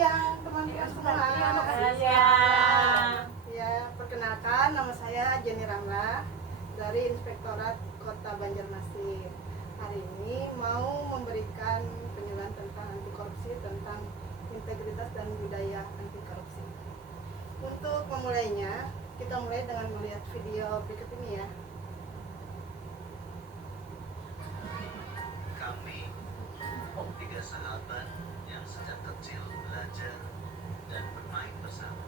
siang teman-teman semua. Ya, perkenalkan nama saya Jenny Ramla dari Inspektorat Kota Banjarmasin. Hari ini mau memberikan penjelasan tentang anti korupsi, tentang integritas dan budaya anti korupsi. Untuk memulainya, kita mulai dengan melihat video berikut ini ya. Kami, tiga sahabat yang sejak kecil belajar dan bermain bersama,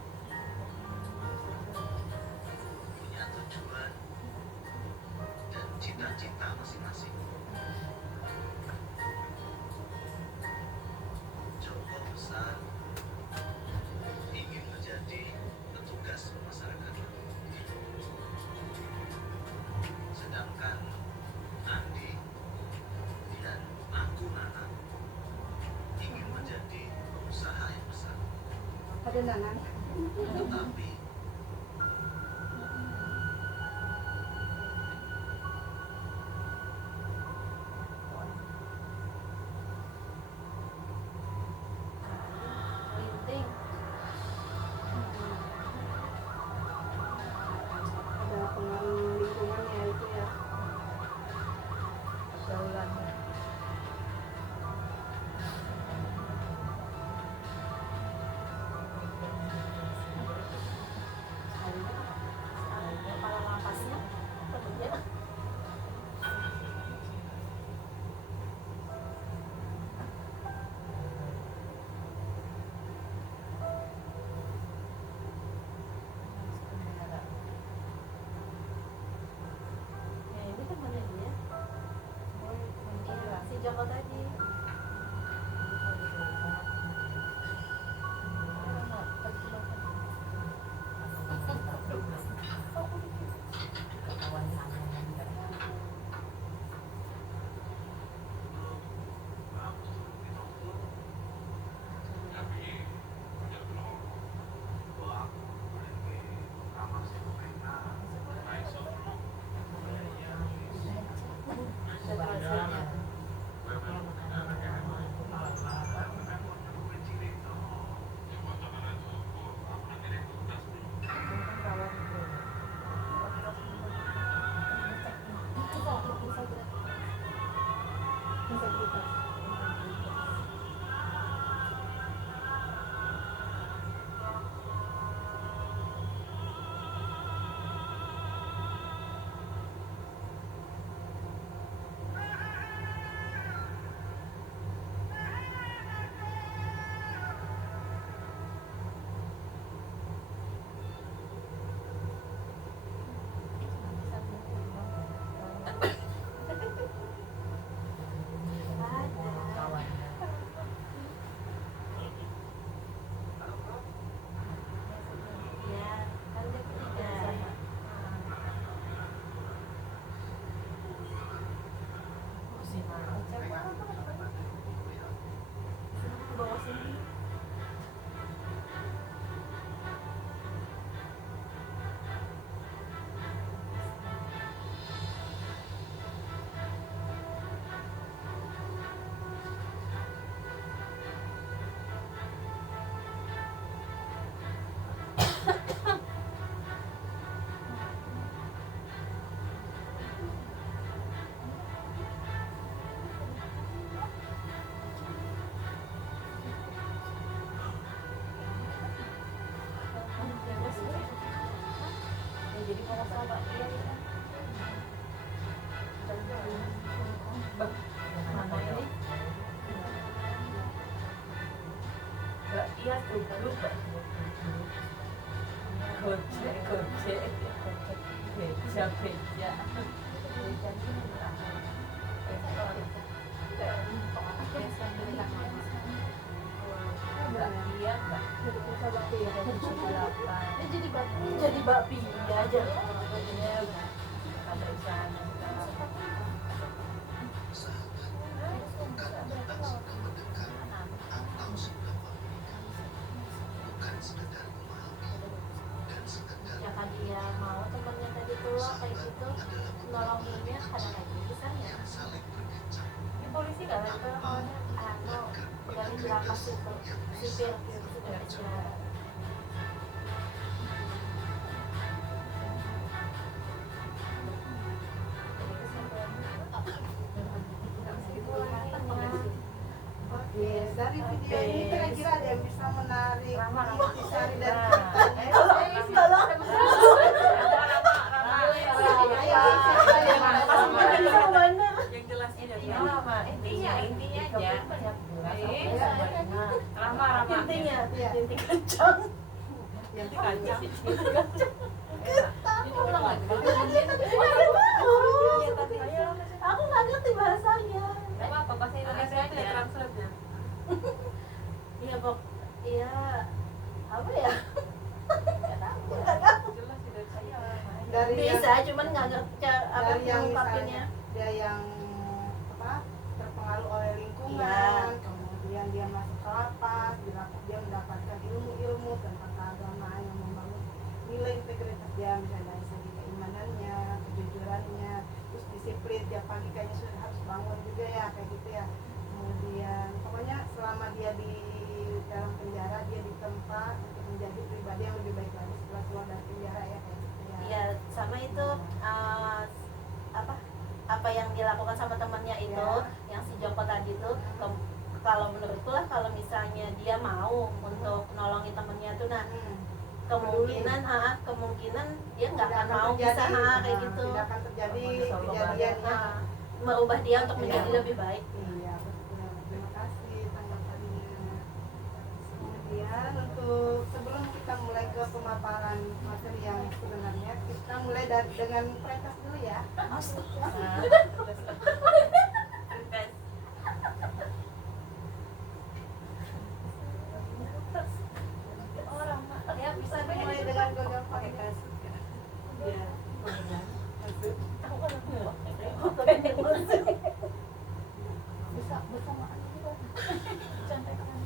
punya tujuan dan cita-cita masing-masing. Joko besar ingin menjadi petugas masyarakat, sedangkan Andi dan aku Nana ingin menjadi pengusaha yang besar. Ada Nanan. Tetapi Ada pengaruh lingkungannya itu ya. Pergaulannya. Kepala lapasnya kemudian ya ini kan mana dia ya, si Joko tadi Integritas. ya kan dia ketiga bawa sini ya jadi kalau sahabat dia ya mana ini iya tuh lupa gojek beja iya mbak Jadi bisa bakti ya. jadi bakpi aja ada sana sahabat bukan tentang sudah mendekat atau sudah menikah, bukan sekedar memahami dan sekedar ya kan dia mau temennya tadi keluar kayak gitu nolonginnya kadang kayak gitu kan ya yang saling berbincang di polisi gak ada awalnya anu pegawai kakak sipil sudah kerja. Oke, dari video ini kira-kira ada yang bisa menarik intisari dari Nah, kita? tolong. Yang jelas Intinya aja. Rama. Intinya, ya. Inti kencang. Yanti kacang. Ini ulang lagi. Aku nggak ngerti bahasanya. Apa bahasa Indonesia Ada aja? translate-nya. Iya kok. Iya. Apa ya? Jelas sih dari saya. Dari Bisa, yang, cuman nggak ngerti cara apa dari yang mengungkapinnya. misalnya dia yang apa terpengaruh oleh lingkungan, Iya. kemudian dia masuk ke lapas, dia mendapatkan ilmu-ilmu tentang keagamaan yang membangun nilai integritas dia, misalnya dari segi keimanannya, kejujurannya, terus disiplin tiap pagi kayaknya sudah harus bangun juga ya kayak gitu ya. Kemudian pokoknya selama dia di dalam penjara dia ditempa untuk menjadi pribadi yang lebih baik lagi setelah keluar dari penjara ya kayak gitu ya. Iya, sama itu apa yang dilakukan sama temannya itu, Ya. yang si Joko tadi tuh. Kalau menurutku lah, kalau misalnya dia mau untuk nolongin temennya tuh, nah kemungkinan dia nggak akan mau bisa kayak gitu. Tidak akan terjadi kejadian yang Merubah dia untuk Iya. menjadi lebih baik. iya betul. Terima kasih tanggapannya. Kemudian untuk sebelum kita mulai ke pemaparan materi yang sebenarnya, kita mulai dengan pretes dulu ya. Ya bisa Mulai dengan gagal pakai Iya. bisa bersamaan juga.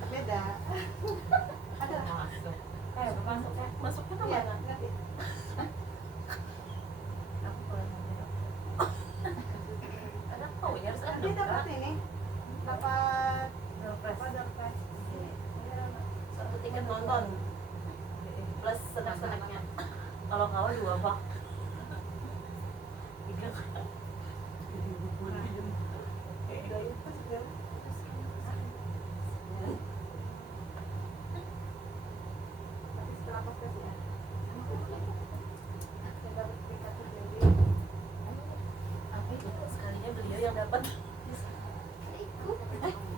beda. Ada Masuk. Masuknya ya kemana? nanti. Ada ya harus ada. Dia dapat ini, dapat Doorpress. doorpress. Satu tiket nonton plus snack-snacknya. Kalau kawan 2 pak. 3 Tapi setelah podcast ya. Saya dapat tiket jadi apa itu? Sekalinya beliau yang dapat.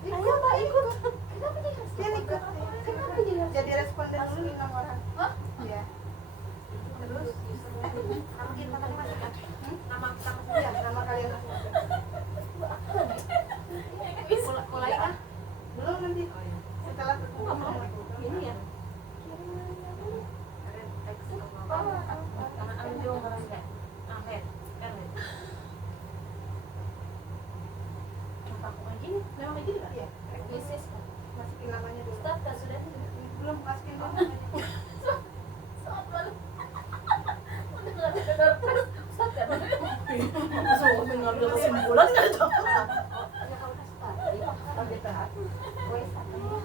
Ayo Pak ikut. Dia ikut. Jadi responden dulu 6 orang. Iya. Terus iya, nama kalian masing-masing. Mulai ah. Belum nanti. Setelah ketemu. Ini ya. Iya. Masukin namanya dulu. Belum masukin dulu namanya. Mengambil kesimpulan nggak tahu.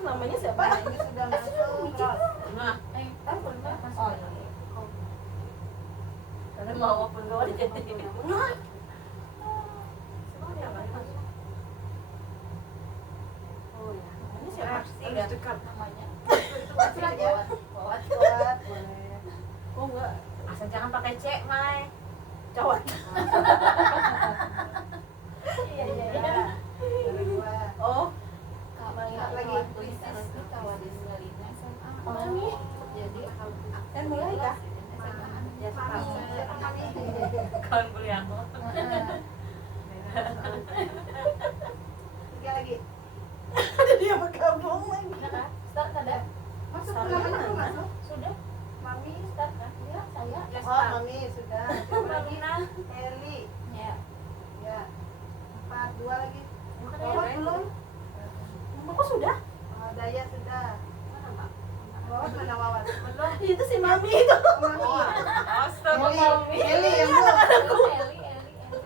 Namanya siapa? Ini sudah masuk. Nah, oh iya. Karena mau walaupun gak ada jadi oh ya, namanya siapa? Harus dekat. Masuk aja. Buat boleh. Oh enggak, asal jangan pakai C, Mai. Cowok. Iya. Kedua. Oh, Lagi. Mami. Dan mulai kah? Ya, Mami. kawan kuliah aku. Tiga lagi. Ada dia bergabung lagi. Masuk namanya tuh masuk. Sudah. Mami. Saya. Oh, Mami sudah. Coba lagi. Eli. Ya. Ya. 4, 2 lagi. Makanya Wawat belum? Kok sudah? Oh, Daya sudah. Wawat mana Wawat? Belum. Itu si Mami itu. Mami. Eli. Eli yang belum.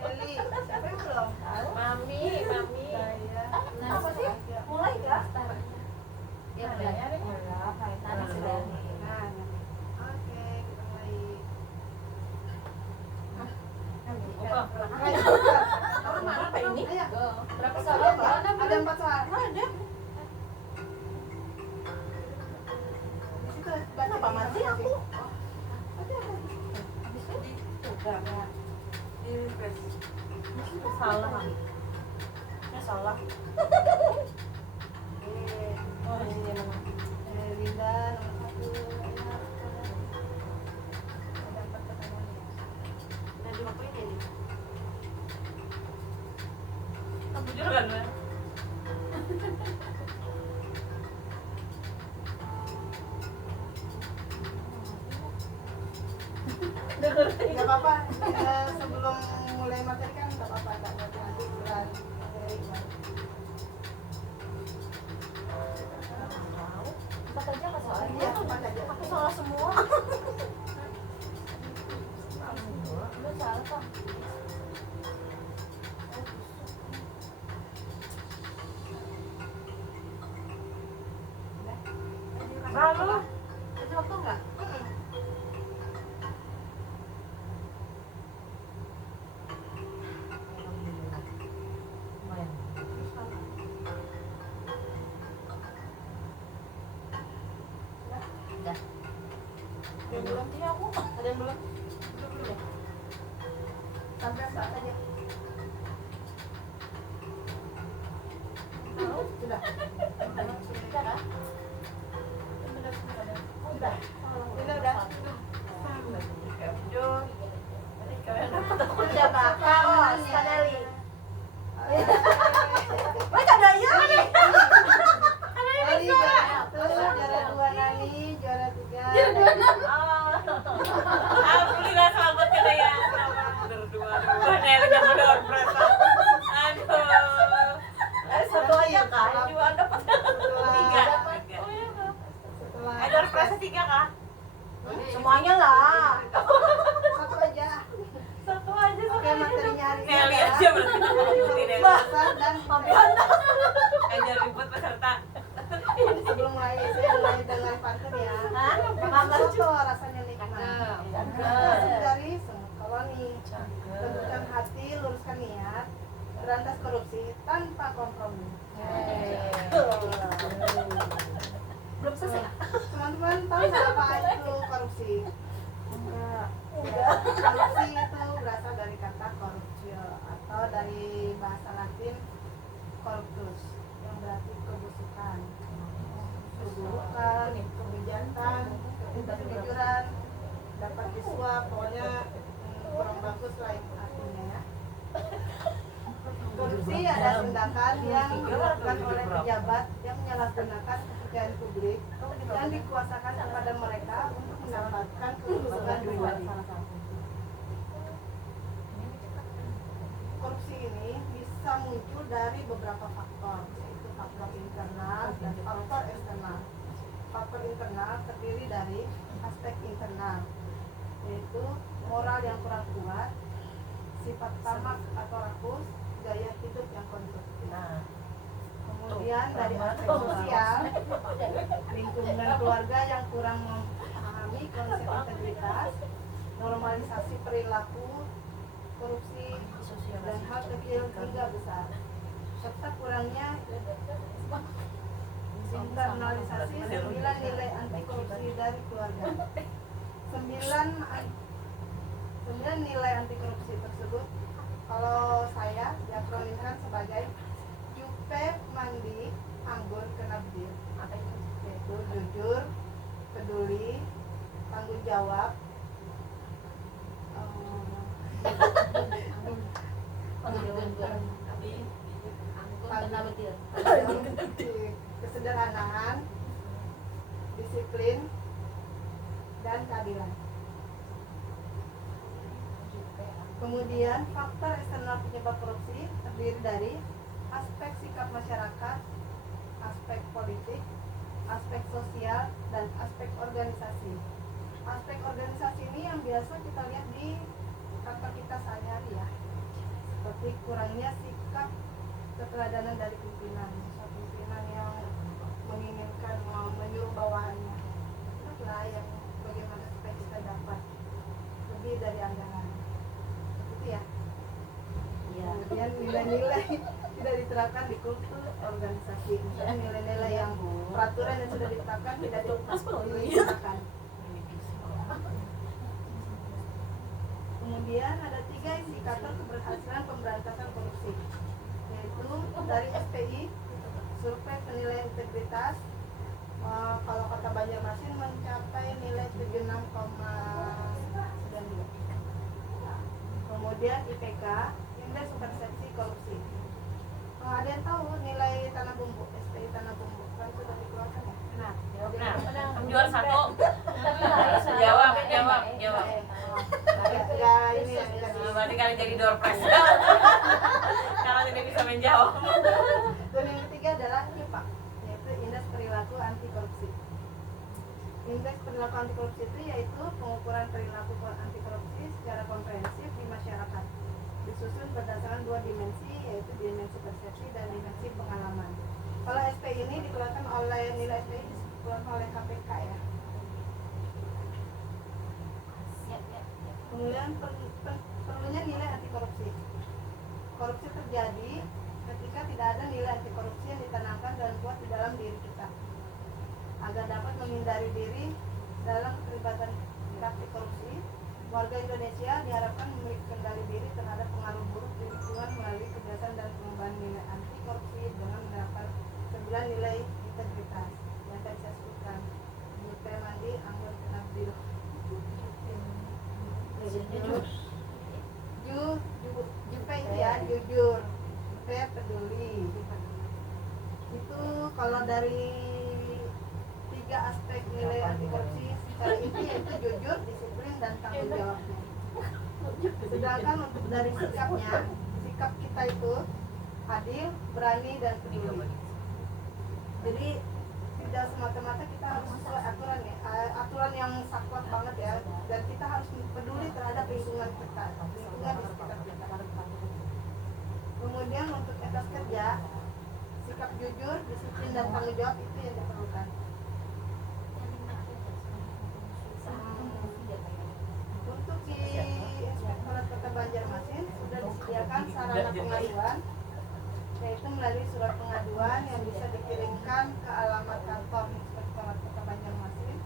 Eli. Siapa yang belum? Tahu? Mami. Daya. Apa sih? Mulai kah? Salah. Ya salah. Oh, ini mana? Linda nomor 1 enak. Dapat ketemuan ya. Dan dilakuin ini. Kamu jujur kan, Mbak? Gak apa-apa, sebelum mulai materi kan gak apa-apa, gak ngerti nanti bulan materi gimana. Empat aja nggak salah. Iya, 4 aja. Aku salah semua. Lu salah kok. Lalu Kasih waktu nggak? Ada yang belum sih aku? Ada yang belum? Belum ya? Sampai 4 aja. Sudah. Udah kan? Sudah. Ini udah. jujur. Tadi kalian dapat aku. Udah bakal, Skaneli. Mereka ada ya nih. Nani juara 2, Nani juara 3. Alhamdulillah selamat kena ya. Berdua-dua nih udah door prize. Aduh. Satu aja kan? Dua dapat. Tiga. Setelah Door prize 3 kah? Semuanya lah. satu aja. Satu aja. Oke, materinya hari ini Nelly adalah aja berarti ngikutin ya. dasar dan Ajar ribut peserta. sebelum mulai saya mulai dengan pantun ya. Hah? Soto rasanya nikmat. Hasil dari semut koloni. Tentukan hati, luruskan niat, berantas korupsi tanpa kompromi. Belum selesai. Teman-teman tahu nggak apa itu korupsi? Enggak. Ya, korupsi itu berasal dari kata corruptio atau dari bahasa Latin corruptus yang berarti kebusukan, keburukan, kebejatan, ketidakjujuran, dapat disuap, pokoknya kurang bagus lah artinya ya. Korupsi adalah tindakan yang dilakukan oleh pejabat yang menyalahgunakan kepercayaan publik dan dikuasakan kepada mereka untuk mendapatkan keuntungan di luar salah satu. Korupsi ini bisa muncul dari beberapa faktor, yaitu faktor internal dan faktor eksternal. Faktor internal terdiri dari aspek internal, yaitu moral yang kurang kuat, sifat tamak atau rakus, gaya hidup yang konsumtif. Kemudian dari aspek sosial, lingkungan keluarga yang kurang memahami konsep integritas, normalisasi perilaku korupsi dan hal kecil hingga besar, serta kurangnya internalisasi 9 nilai anti korupsi dari keluarga. 9 nilai anti korupsi tersebut kalau saya diakronimkan sebagai Jupe Mandi Anggur Kenabdir, yaitu jujur, peduli, tanggung jawab, kesederhanaan, disiplin, dan keadilan. Kemudian faktor eksternal penyebab korupsi terdiri dari aspek sikap masyarakat, aspek politik, aspek sosial, dan aspek organisasi. Aspek organisasi ini yang biasa kita lihat di kantor kita sehari-hari ya, seperti kurangnya sikap keteladanan dari pimpinan, misal pimpinan yang menginginkan menyuruh bawahannya. Itulah yang bagaimana supaya kita dapat lebih dari anggaran. Itu ya. Kemudian nilai-nilai tidak diterapkan di kultur organisasi. Misalnya nilai-nilai yang peraturan yang sudah ditetapkan tidak diterapkan. Kemudian ada 3 indikator keberhasilan pemberantasan korupsi, yaitu dari SPI, survei penilaian integritas. Kalau kota Banjarmasin mencapai nilai 76,92. Kemudian IPK, indeks persepsi korupsi. Ada yang tahu nilai tanah bumbu, SPI tanah bumbu kan sudah dikeluarkan ya? Nah, Juara 1. Jawab. Ya ini ya, Berarti kalian jadi door prize. Karena tidak bisa menjawab. Dan yang ketiga adalah IPA, yaitu indeks perilaku anti korupsi. Indeks perilaku anti korupsi itu yaitu pengukuran perilaku anti korupsi secara komprehensif di masyarakat, disusun berdasarkan 2 dimensi, yaitu dimensi persepsi dan dimensi pengalaman. Kalau SPI ini dikeluarkan oleh nilai SPI dikeluarkan oleh KPK ya. Kemudian perlunya nilai anti korupsi. Korupsi terjadi ketika tidak ada nilai anti korupsi yang ditanamkan dan kuat di dalam diri kita, agar dapat menghindari diri dalam keterlibatan praktik korupsi. Warga Indonesia diharapkan memiliki kendali diri terhadap pengaruh buruk di lingkungan melalui kebiasaan dan pengembangan nilai anti korupsi dengan menerapkan 9 nilai integritas yang tadi saya sebutkan. Jupe mandi, anggur kena biru. Jupe itu ya jujur, jupe peduli. Itu kalau dari 3 aspek nilai anti korupsi secara inti, yaitu jujur, disiplin, dan tanggung jawabnya. Sedangkan untuk dari sikapnya, sikap kita itu adil, berani, dan peduli. Jadi tidak semata-mata kita harus sesuai aturan ya, aturan yang saklek banget ya, dan kita harus peduli terhadap lingkungan kita, lingkungan di sekitar kita. Kemudian untuk etos kerja, sikap jujur, disiplin, dan tanggung jawab itu yang diperlukan. Untuk di Inspektorat Kota Banjarmasin sudah disediakan sarana pengaduan, yaitu melalui surat pengaduan yang bisa dikirimkan ke alamat kantor Inspektorat Kota Banjarmasin.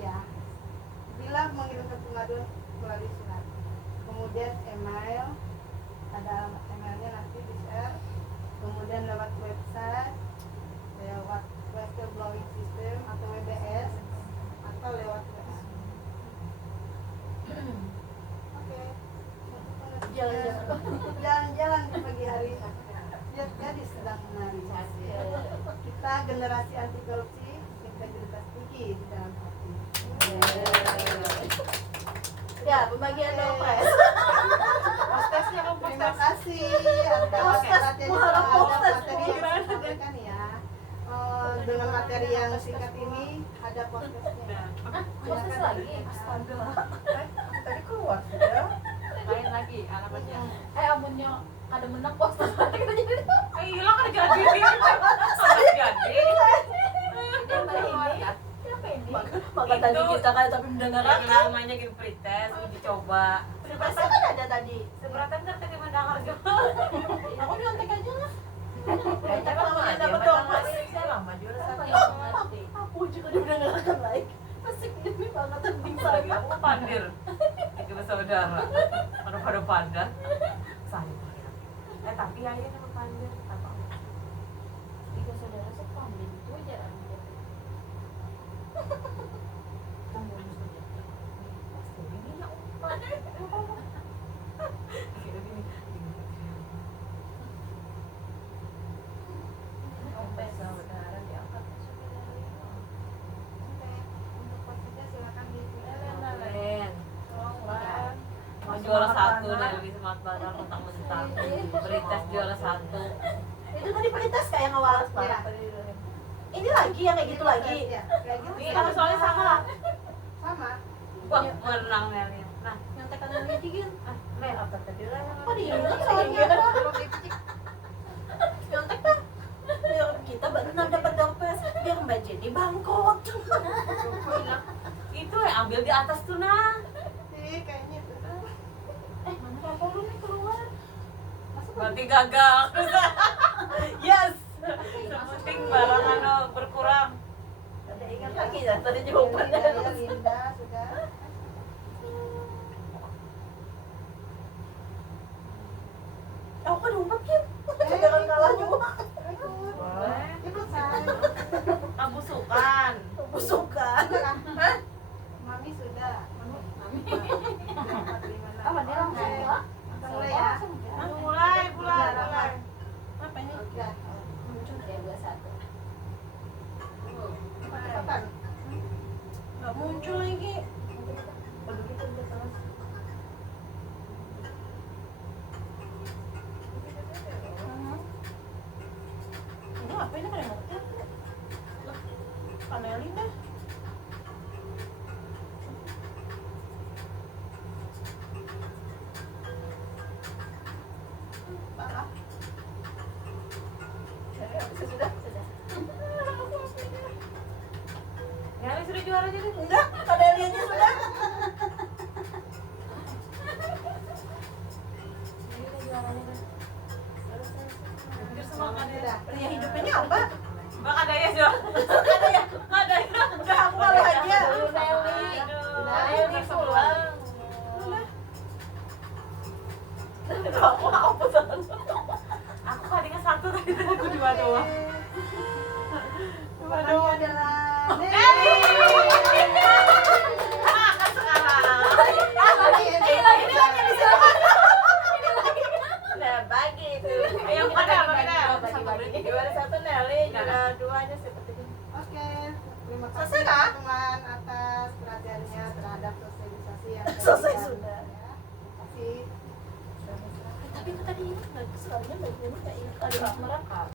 Ya, bila mengirimkan pengaduan melalui surat. Kemudian email, ada alamat emailnya nanti di share. Kemudian lewat website, lewat whistleblowing system atau WBS, atau lewat web. Oke. Jalan-jalan di pagi hari. Jadi sedang menari. Kita generasi anti korupsi, integritas tinggi di dalam hati. Ya, pembagian door prize. Postesnya kamu Terima postes. kasih atas materi yang disampaikan ya. Dengan materi yang singkat ini ada podcastnya. Proses lagi. Tadi keluar sudah. Lain lagi alamatnya. Amunnya ada menang proses lagi kita jadi. Hilang kan jadi. Sampai jadi. Siapa ini? Maka tadi kita kan tapi mendengarkan. Namanya gitu pretest, uji coba. Peribahasa kan ada tadi. Seberatan kan tadi mendengar juga. Aku nyontek aja lah. Kayaknya lama aja. dapat Batang dong. Mari saya lama juara Siapa 1. yang mengerti? Aku juga dimendengarkan like. Asik ini banget tebing Lagi sama. aku pandir. Itu bersaudara. Pada pandang. Saya pandir. Tapi ayah nama pandir. Apa? 3 saudara sepambil itu aja. Saudara diangkat. Untuk podcastnya silakan Men. Mau juara 1 dan lebih semangat barang mentang-mentang. Beritas juara 1. Itu tadi peritas kayak ngawal. Ya. Ini lagi yang kayak gitu lagi. Ya, kayak gitu. Ini kan soalnya sama lah. Sama. Wah, menang Nelly. Nah, Nyontekan lagi dikit. Men apa tadi lah? Kok diingat soalnya apa? Nyontek kan? Biar kita baru dapat dompet biar Mbak Jenny bangkrut. itu yang ambil di atas tuh nah. Sih, kayaknya itu. Mana kapal lu nih keluar? Berarti gagal. Yes. Sepenting barang anu berkurang. Ada ingat lagi ya tadi jawabannya. Linda sudah. Nelly deh. Parah. Sudah. Nyali sudah juara jadi. Enggak, Kak Nelly aja sudah. Ini udah juaranya kan. Hampir semua kan ya. Pria hidup ini apa? Bang ada ya Jo. Ada ya. Udah aku malu aja. Dulu Nelly. Nelly pulang. Aku apa sana? Aku tadinya satu tapi aku dua doang. Pemenangnya adalah Nelly. Makan sekarang. Ini lagi disilakan. Nah, bagi itu. Ayo pada Bagi. Juara 1 Nelly, juara 2-nya seperti ini. Oke, terima kasih Selesai, Kak? teman atas perhatiannya terhadap sosialisasi yang Selesai saya sudah. berikan, ya. Terima kasih. Tapi tadi ini suaranya bagus ini kayak ini. Ada merekam.